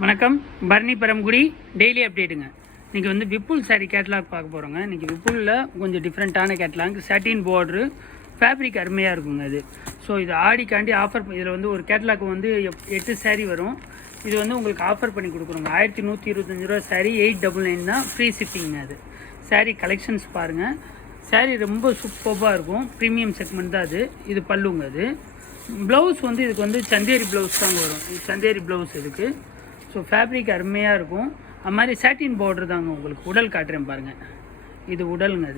வணக்கம். பரணி பரம்குடி டெய்லி அப்டேட்டுங்க. இன்றைக்கி வந்து விப்புல் சாரீ கேட்லாக் பார்க்க போகிறோங்க. இன்றைக்கி விப்புலில் கொஞ்சம் டிஃப்ரெண்ட்டான கேட்லாக், சாட்டின் பார்ட்ரு, ஃபேப்ரிக் அருமையாக இருக்குங்க அது. ஸோ இது ஆடிக்காண்டி ஆஃபர். இதில் வந்து ஒரு கேட்லாக் வந்து 8 சாரீ வரும். இது வந்து உங்களுக்கு ஆஃபர் பண்ணி கொடுக்குறோங்க. 1125 ரூபா சாரீ, 899 தான், ஃப்ரீ ஷிப்பிங்க. அது சாரீ கலெக்ஷன்ஸ் பாருங்கள். சாரீ ரொம்ப சூப்பராக இருக்கும். ப்ரீமியம் செக்மெண்ட் தான் அது. இது பல்லுங்க. அது ப்ளவுஸ் வந்து இதுக்கு வந்து சந்தேரி ப்ளவுஸ் தாங்க வரும். சந்தேரி ப்ளவுஸ் இதுக்கு. ஸோ ஃபேப்ரிக் அருமையாக இருக்கும். அது மாதிரி சாட்டின் பார்டர் தாங்க. உங்களுக்கு உடல் காட்டுறேன் பாருங்கள். இது உடலுங்க.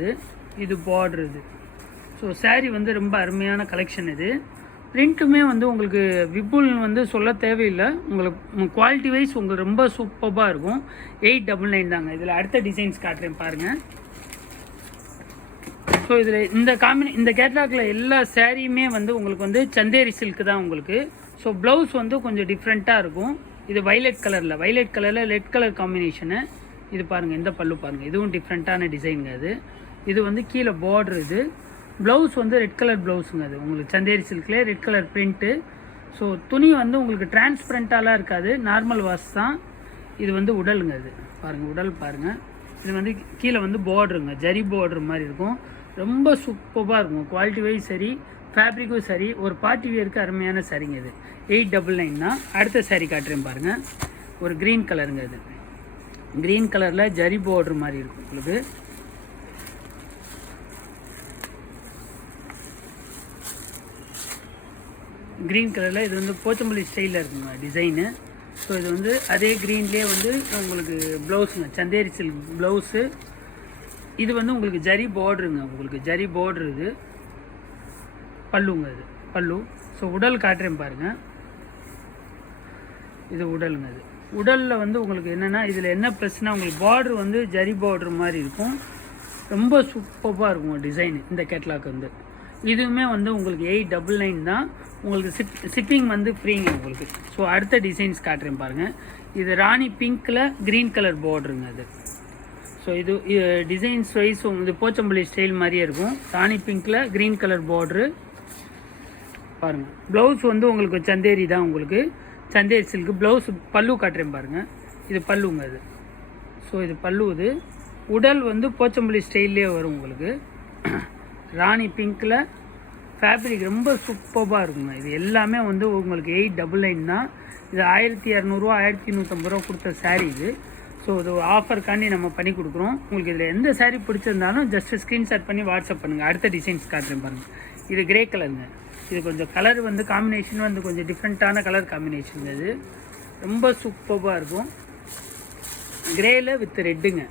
இது பார்டர். இது ஸோ சாரீ வந்து ரொம்ப அருமையான கலெக்ஷன். இது பிரிண்ட்டுமே வந்து உங்களுக்கு விப்புல் வந்து சொல்ல தேவையில்லை. உங்களுக்கு குவாலிட்டி வைஸ் உங்களுக்கு ரொம்ப சூப்பராக இருக்கும். 899 தாங்க. இதில் அடுத்த டிசைன்ஸ் காட்டுறேன் பாருங்கள். ஸோ இதில் இந்த கேட்லாகில் எல்லா சாரியுமே வந்து உங்களுக்கு வந்து சந்தேரி சில்க்கு தான் உங்களுக்கு. ஸோ ப்ளவுஸ் வந்து கொஞ்சம் டிஃப்ரெண்ட்டாக இருக்கும். இது வைலட் கலரில் ரெட் கலர் காம்பினேஷனு. இது பாருங்கள், இந்த பல்லு பாருங்கள். இதுவும் டிஃப்ரெண்ட்டான டிசைனுங்க. இது வந்து கீழே பார்டர். இது ப்ளவுஸ் வந்து ரெட் கலர் ப்ளவுஸுங்க. அது உங்களுக்கு சந்தேரி சில்க்லேயே ரெட் கலர் பிரிண்ட்டு. ஸோ துணி வந்து உங்களுக்கு டிரான்ஸ்பரண்ட்டாலாம் இருக்காது, நார்மல் வாஷ் தான். இது வந்து உடலுங்க. அது பாருங்கள், உடல் பாருங்கள். இது வந்து கீழே வந்து பார்டருங்க, ஜரி பார்டர் மாதிரி இருக்கும். ரொம்ப சூப்பராக இருக்கும். குவாலிட்டி வைஸ் சரி, ஃபேப்ரிக்கும் சரி, ஒரு பார்ட்டி வியருக்கு அருமையான சாரிங்க. இது 899 தான். அடுத்த சாரீ காட்டுறேன் பாருங்கள். ஒரு க்ரீன் கலருங்க. இது க்ரீன் கலரில் ஜரி பார்டர் மாதிரி இருக்கும் உங்களுக்கு. க்ரீன் கலரில் இது வந்து போச்சம்பள்ளி ஸ்டைலில் இருக்குங்க டிசைனு. ஸோ இது வந்து அதே க்ரீன்லேயே வந்து உங்களுக்கு ப்ளவுஸுங்க, சந்தேரி சில்க் ப்ளவுஸு. இது வந்து உங்களுக்கு ஜரி பார்டருங்க. உங்களுக்கு ஜரி பார்டர். இது பல்லுங்க. இது பல்லு. ஸோ உடல் காட்டுறேன் பாருங்கள். இது உடலுங்க. அது உடலில் வந்து உங்களுக்கு என்னென்னா, இதில் என்ன ப்ளஸ்னால் உங்களுக்கு பார்டர் வந்து ஜரி பார்டர் மாதிரி இருக்கும். ரொம்ப சூப்பராக இருக்கும் டிசைனு. இந்த கேட்லாக் வந்து இதுவுமே வந்து உங்களுக்கு 899 தான். உங்களுக்கு ஷிப்பிங் வந்து ஃப்ரீங்க உங்களுக்கு. ஸோ அடுத்த டிசைன்ஸ் காட்டுறேன் பாருங்கள். இது ராணி பிங்க்கில் க்ரீன் கலர் பார்டருங்க. அது ஸோ இது டிசைன்ஸ் வைஸ் இது போச்சம்பள்ளி ஸ்டைல் மாதிரியே இருக்கும். ராணி பிங்க்கில் க்ரீன் கலர் பார்டரு பாருங்கள். ப்ளவுஸ் வந்து உங்களுக்கு சந்தேரி தான். உங்களுக்கு சந்தேரி சில்க்கு ப்ளவுஸ். பல்லு காட்டுறேன் பாருங்கள். இது பல்லுங்க. அது ஸோ இது பல்லு. இது உடல் வந்து போச்சம்பள்ளி ஸ்டைல்லே வரும் உங்களுக்கு. ராணி பிங்க்கில் ஃபேப்ரிக் ரொம்ப சூப்பராக இருக்குங்க. இது எல்லாமே வந்து உங்களுக்கு 899 தான். இது 1200 1150 ரூபா கொடுத்த சாரீ இது. ஸோ இது ஆஃபருக்காண்டி நம்ம பண்ணி கொடுக்குறோம். உங்களுக்கு இதில் எந்த சாரீ பிடிச்சிருந்தாலும் ஜஸ்ட்டு ஸ்க்ரீன்ஷாட் பண்ணி வாட்ஸ்அப் பண்ணுங்கள். அடுத்த டிசைன்ஸ் காட்டுறேன் பாருங்கள். இது கிரே கலருங்க. இது கொஞ்சம் கலர் வந்து காம்பினேஷன் வந்து கொஞ்சம் டிஃப்ரெண்ட்டான கலர் காம்பினேஷன். இது ரொம்ப சூப்பராக இருக்கும். கிரேயில் வித் ரெட்டுங்க.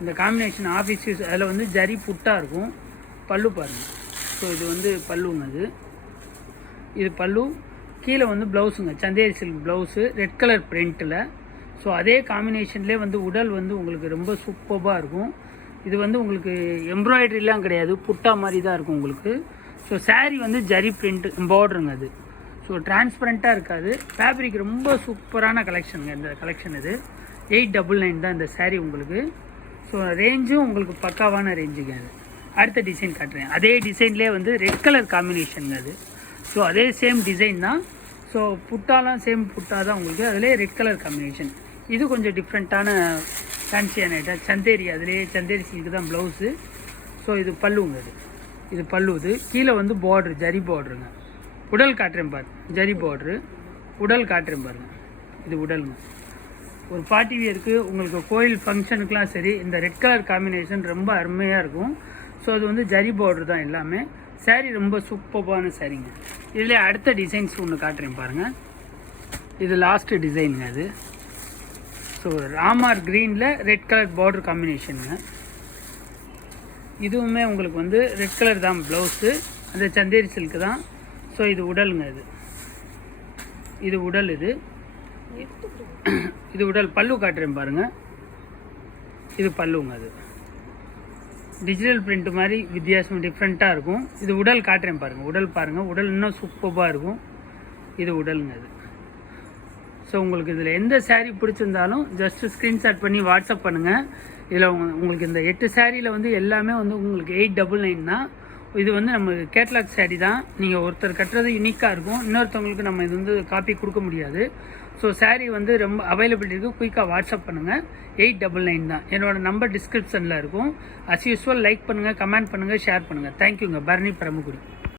இந்த காம்பினேஷன் ஆஃபீஸ் யூஸ். அதில் வந்து ஜரி புட்டாக இருக்கும். பல்லு பாருங்கள். ஸோ இது வந்து பல்லுங்க. இது பல்லு. கீழே வந்து ப்ளவுஸுங்க, Chanderi silk blouse, red colour பிரிண்ட்டில். ஸோ அதே காம்பினேஷன்லேயே வந்து உடல் வந்து உங்களுக்கு ரொம்ப சூப்பராக இருக்கும். இது வந்து உங்களுக்கு எம்ப்ராய்டரிலாம் கிடையாது, புட்டா மாதிரி தான் இருக்கும் உங்களுக்கு. ஸோ சாரீ வந்து ஜரி பிரிண்ட் பார்டருங்க. அது ஸோ டிரான்ஸ்பரண்ட்டாக இருக்காது. ஃபேப்ரிக் ரொம்ப சூப்பரான கலெக்ஷனுங்க. இந்த கலெக்ஷன் இது 899 தான் இந்த சாரீ உங்களுக்கு. ஸோ ரேஞ்சும் உங்களுக்கு பக்காவான ரேஞ்சுங்க. அது அடுத்த டிசைன் காட்டுறேன். அதே டிசைன்லேயே வந்து ரெட் கலர் காம்பினேஷனுங்க. அது ஸோ அதே சேம் டிசைன் தான். ஸோ புட்டாலாம் சேம் புட்டா தான் உங்களுக்கு. அதிலே ரெட் கலர் காம்பினேஷன். இது கொஞ்சம் டிஃப்ரெண்ட்டான ஃபேன்சியான ஐட்டம். சந்தேரி, அதிலே சந்தேரி சில்க்கு தான் ப்ளவுஸு. ஸோ இது பல்லுங்க. இது பல்லு. இது கீழே வந்து பார்டர், ஜரி பார்டருங்க. உடல் காட்டுறேன் பாருங்க. ஜரி பார்டரு உடல் காட்டுறேன் பாருங்கள். இது உடலுங்க. ஒரு பார்ட்டி வியருக்கு, உங்களுக்கு கோயில் ஃபங்க்ஷனுக்கெலாம் சரி, இந்த ரெட் கலர் காம்பினேஷன் ரொம்ப அருமையாக இருக்கும். ஸோ அது வந்து ஜரி பார்டர் தான் எல்லாமே. சாரீ ரொம்ப சூப்பரான சாரீங்க. இதில் அடுத்த டிசைன்ஸ் ஒன்று காட்டுறேன் பாருங்கள். இது லாஸ்ட்டு டிசைனுங்க. அது ஸோ ராமர் க்ரீனில் ரெட் கலர் பார்டர் காம்பினேஷனுங்க. இதுவுமே உங்களுக்கு வந்து ரெட் கலர் தான் ப்ளவுஸு. அந்த சந்தேரி சில்க்கு தான். ஸோ இது உடலுங்க. இது உடல். இது உடல். பல்லு காட்டுறேன் பாருங்கள். இது பல்லுங்க. அது டிஜிட்டல் பிரிண்ட் மாதிரி வித்தியாசம் டிஃப்ரெண்ட்டாக இருக்கும். இது உடல் காட்டுறேன் பாருங்கள். உடல் பாருங்கள். உடல் இன்னும் சூப்பராக இருக்கும். இது உடலுங்க. அது ஸோ உங்களுக்கு இதில் எந்த சாரீ பிடிச்சிருந்தாலும் ஜஸ்ட்டு ஸ்க்ரீன்ஷாட் பண்ணி வாட்ஸ்அப் பண்ணுங்கள். இதில் உங்களுக்கு இந்த 8 சாரியில் வந்து எல்லாமே வந்து உங்களுக்கு 899 தான். இது வந்து நம்ம கேட்லாக் சாரீ தான். நீங்கள் ஒருத்தர் கட்டுறது யூனிக்காக இருக்கும், இன்னொருத்தவங்களுக்கு நம்ம இது வந்து காப்பி கொடுக்க முடியாது. ஸோ saree வந்து ரொம்ப அவைலபிலிட்டி இருக்குது. குயிக்காக வாட்ஸ்அப் பண்ணுங்கள். 899 தான் என்னோடய நம்பர் டிஸ்கிரிப்ஷனில் இருக்கும். அஸ் யூஸ்வல் லைக் பண்ணுங்கள், கமெண்ட் பண்ணுங்கள், ஷேர் பண்ணுங்கள். தேங்க்யூங்க. பரணி பிரம்மகுடி.